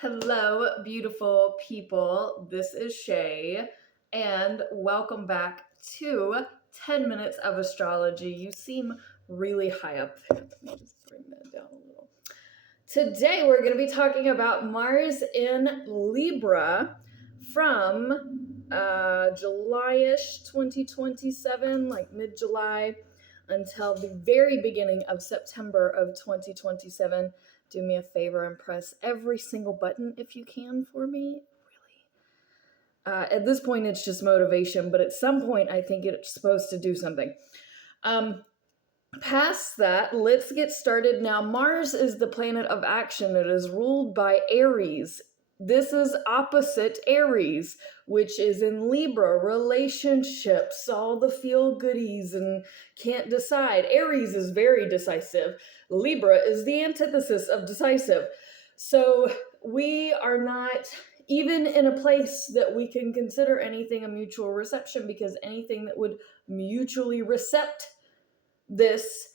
Hello, beautiful people. This is Shay, and welcome back to 10 Minutes of Astrology. You seem really high up there. Let me just bring that down a little. Today, we're going to be talking about Mars in Libra from July-ish 2027, like mid-July, until the very beginning of September of 2027. Do me a favor and press every single button if you can for me. Really. At this point, it's just motivation, but at some point, I think it's supposed to do something. Past that, let's get started now. Mars is the planet of action. It is ruled by Aries. This is opposite Aries, which is in Libra, relationships, all the feel goodies and can't decide. Aries is very decisive. Libra is the antithesis of decisive. So we are not even in a place that we can consider anything a mutual reception, because anything that would mutually recept this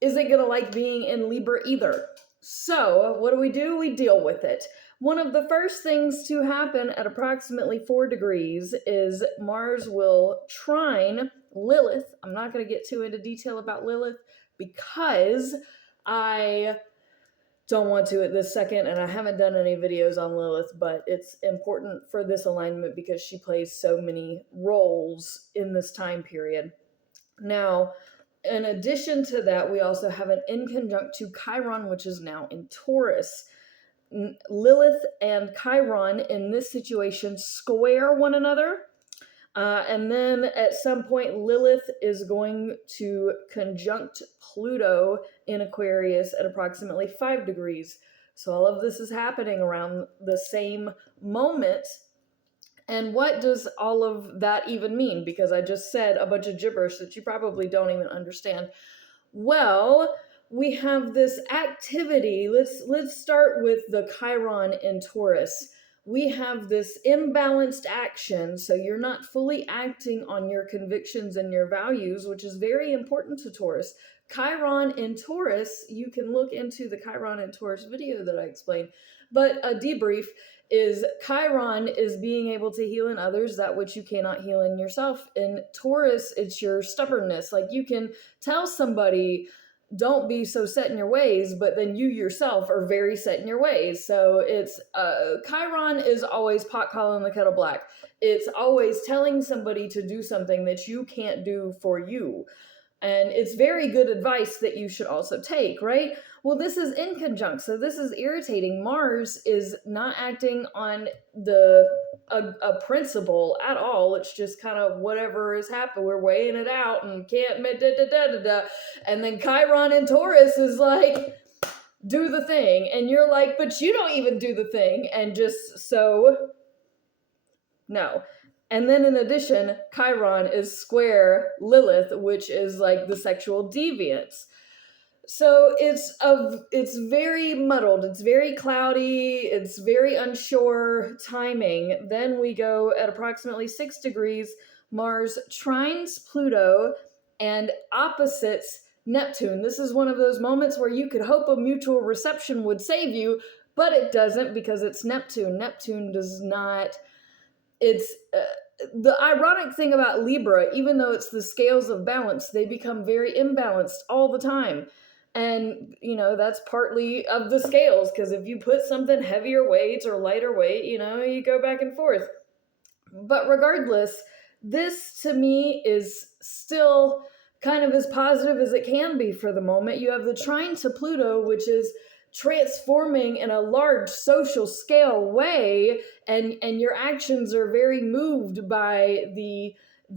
isn't going to like being in Libra either. So what do? We deal with it. One of the first things to happen at approximately 4 degrees is Mars will trine Lilith. I'm not going to get too into detail about Lilith because I don't want to at this second, and I haven't done any videos on Lilith, but it's important for this alignment because she plays so many roles in this time period. Now, in addition to that, we also have an inconjunct to Chiron, which is now in Taurus. Lilith and Chiron in this situation square one another. And then at some point, Lilith is going to conjunct Pluto in Aquarius at approximately 5 degrees. So all of this is happening around the same moment. And what does all of that even mean? Because I just said a bunch of gibberish that you probably don't even understand. Well, we have this activity. Let's start with the Chiron in Taurus. We have this imbalanced action, so you're not fully acting on your convictions and your values, which is very important to Taurus. Chiron in Taurus, you can look into the Chiron in Taurus video that I explained, but a debrief is Chiron is being able to heal in others that which you cannot heal in yourself. In Taurus, it's your stubbornness. Like, you can tell somebody, don't be so set in your ways, but then you yourself are very set in your ways. So it's Chiron is always pot calling the kettle black. It's always telling somebody to do something that you can't do for you. And it's very good advice that you should also take, right? Well, this is inconjunct, so this is irritating. Mars is not acting on a principle at all. It's just kind of whatever is happening. We're weighing it out and can't and then Chiron in Taurus is like, do the thing, and you're like, but you don't even do the thing, and just so no. And then in addition, Chiron is square Lilith, which is like the sexual deviance. So it's very muddled, it's very cloudy, it's very unsure timing. Then we go at approximately 6 degrees, Mars trines Pluto and opposites Neptune. This is one of those moments where you could hope a mutual reception would save you, but it doesn't, because it's Neptune. Neptune does not, it's the ironic thing about Libra, even though it's the scales of balance, they become very imbalanced all the time. And, that's partly of the scales, because if you put something heavier weight or lighter weight, you go back and forth. But regardless, this to me is still kind of as positive as it can be for the moment. You have the trine to Pluto, which is transforming in a large social scale way, and your actions are very moved by the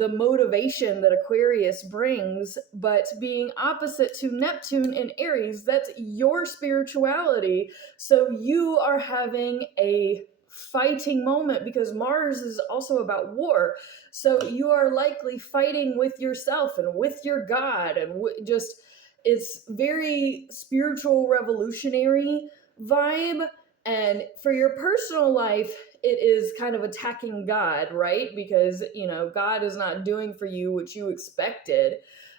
motivation that Aquarius brings. But being opposite to Neptune in Aries, that's your spirituality. So you are having a fighting moment, because Mars is also about war. So you are likely fighting with yourself and with your God, and just it's very spiritual revolutionary vibe. And for your personal life, it is kind of attacking God, right? Because, God is not doing for you what you expected.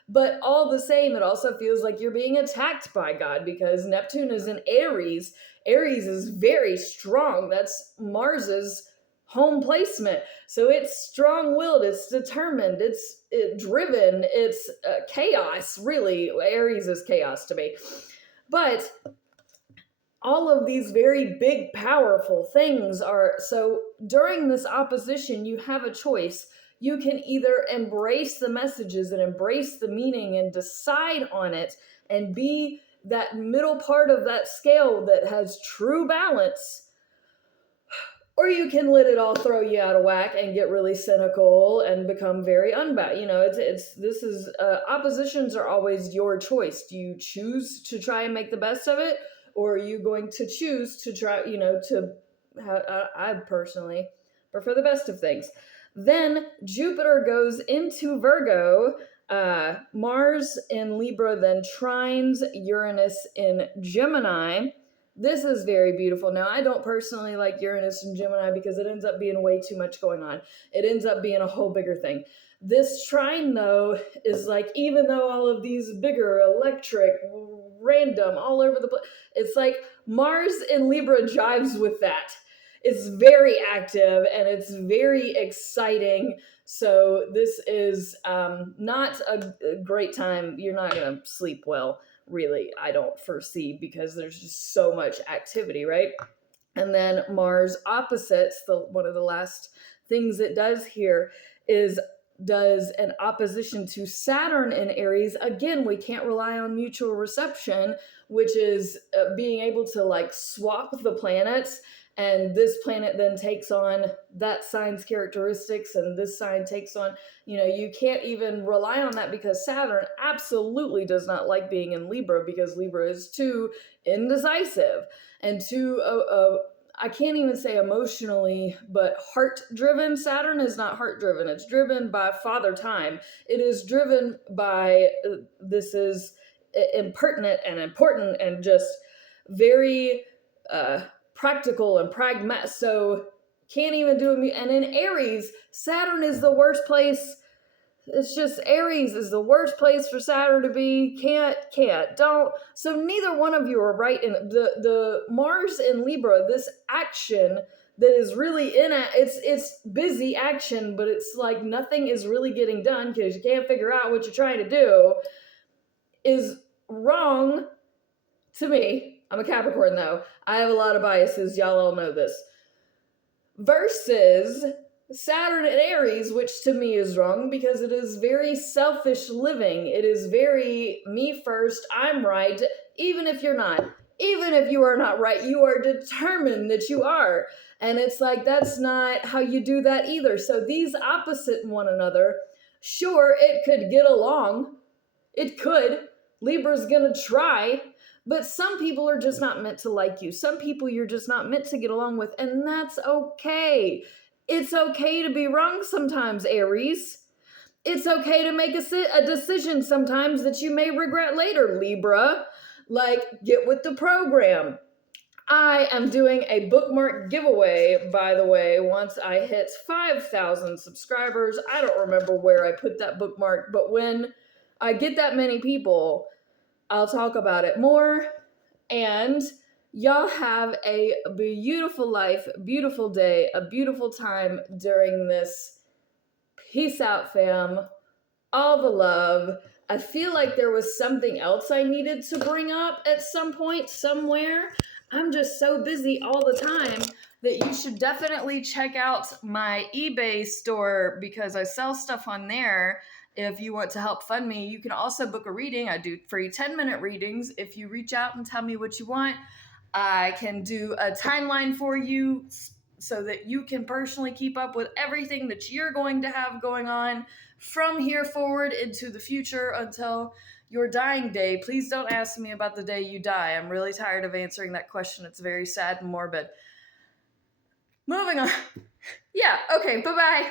But all the same, it also feels like you're being attacked by God, because Neptune is in Aries. Aries is very strong. That's Mars's home placement. So it's strong-willed, it's determined, it's driven, it's chaos, really. Aries is chaos to me. But all of these very big, powerful things are, so during this opposition, you have a choice. You can either embrace the messages and embrace the meaning and decide on it and be that middle part of that scale that has true balance, or you can let it all throw you out of whack and get really cynical and become very unbalanced. Oppositions are always your choice. Do you choose to try and make the best of it, or are you going to choose to try, I personally prefer the best of things. Then Jupiter goes into Virgo, Mars in Libra then trines Uranus in Gemini. This is very beautiful. Now, I don't personally like Uranus and Gemini because it ends up being way too much going on. It ends up being a whole bigger thing. This trine, though, is like, even though all of these bigger, electric, random, all over the place, it's like Mars in Libra jives with that. It's very active and it's very exciting. So this is not a great time. You're not going to sleep well, really, I don't foresee, because there's just so much activity, right? And then Mars opposites, one of the last things it does here is does an opposition to Saturn in Aries. Again, we can't rely on mutual reception, which is being able to like swap the planets, and this planet then takes on that sign's characteristics and this sign takes on, you can't even rely on that because Saturn absolutely does not like being in Libra, because Libra is too indecisive and too I can't even say emotionally, but heart-driven. Saturn is not heart-driven. It's driven by Father Time. It is driven by, this is impertinent and important and just very practical and pragmatic. So can't even do it. And in Aries, Saturn is the worst place. It's just Aries is the worst place for Saturn to be. Can't, don't. So neither one of you are right. In the Mars in Libra, this action that is really it's busy action, but it's like nothing is really getting done because you can't figure out what you're trying to do, is wrong to me. I'm a Capricorn though. I have a lot of biases. Y'all all know this. Versus Saturn in Aries, which to me is wrong because it is very selfish living. It is very me first, I'm right, even if you're not. Even if you are not right, you are determined that you are. And it's like, that's not how you do that either. So these opposite one another, sure, it could get along. It could. Libra's gonna try. But some people are just not meant to like you. Some people you're just not meant to get along with, and that's okay. It's okay to be wrong sometimes, Aries. It's okay to make a decision sometimes that you may regret later, Libra. Like, get with the program. I am doing a bookmark giveaway, by the way, once I hit 5,000 subscribers. I don't remember where I put that bookmark, but when I get that many people, I'll talk about it more. And y'all have a beautiful life, beautiful day, a beautiful time during this. Peace out, fam. All the love. I feel like there was something else I needed to bring up at some point, somewhere. I'm just so busy all the time that you should definitely check out my eBay store because I sell stuff on there. If you want to help fund me, you can also book a reading. I do free 10-minute readings. If you reach out and tell me what you want, I can do a timeline for you so that you can personally keep up with everything that you're going to have going on from here forward into the future until your dying day. Please don't ask me about the day you die. I'm really tired of answering that question. It's very sad and morbid. Moving on. Yeah, okay, bye-bye.